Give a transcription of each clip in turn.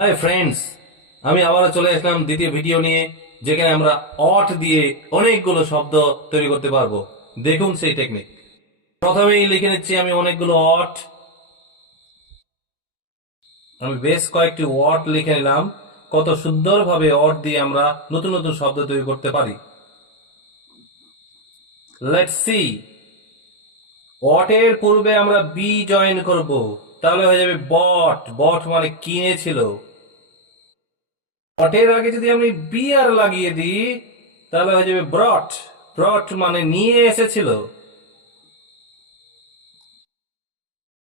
Hi friends আমি আবারও চলে আসলাম দ্বিতীয় ভিডিও নিয়ে, যেখানে আমরা অট দিয়ে অনেকগুলো শব্দ তৈরি করতে পারব। দেখুন সেই টেকনিক প্রথমেই লিখে নিচ্ছি আমি অনেকগুলো অট আমি বেশ কয়েকটি ওয়ার্ড লিখে নিলাম। কত সুন্দরভাবে অট দিয়ে আমরা নতুন নতুন শব্দ তৈরি করতে পারি। লেটস সি অটের পূর্বে আমরা বি জয়েন করব। তাহলে হয়ে যাবে বট। বট মানে কিনেছিল। বটের আগে যদি আমি বি আর লাগিয়ে দিই, তাহলে হয়ে যাবে ব্রট। ব্রট মানে নিয়ে এসেছিল।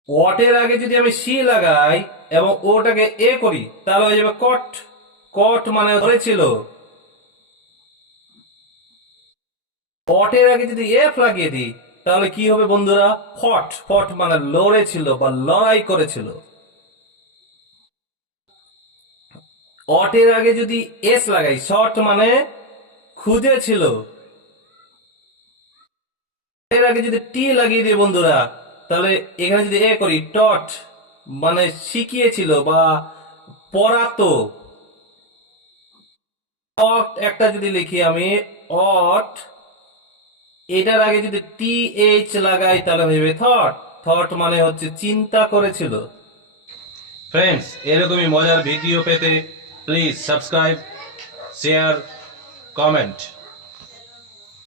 ওয়াটের আগে যদি আমি সি লাগাই এবং ওটাকে এ করি, তাহলে হয়ে যাবে কট। কট মানে ধরেছিল। পটের আগে যদি এফ লাগিয়ে দিই তাহলে কি হবে বন্ধুরা? ফট ফট মানে লড়েছিল বা লড়াই করেছিল। অটের আগে যদি এস লাগাই শর্ট মানে খুঁজেছিল। এর আগে যদি টি লাগিয়ে দিই বন্ধুরা, তাহলে এখানে যদি এ করি টট মানে শিখিয়েছিল বা পড়াতো। একটা যদি লিখি আমি অট এটার আগে যদি টি এইচ লাগাই, তাহলে ভেবে থট থট মানে হচ্ছে চিন্তা করেছিল। ফ্রেন্ডস এরকমই মজার ভিডিও পেতে প্লিজ সাবস্ক্রাইব শেয়ার কমেন্ট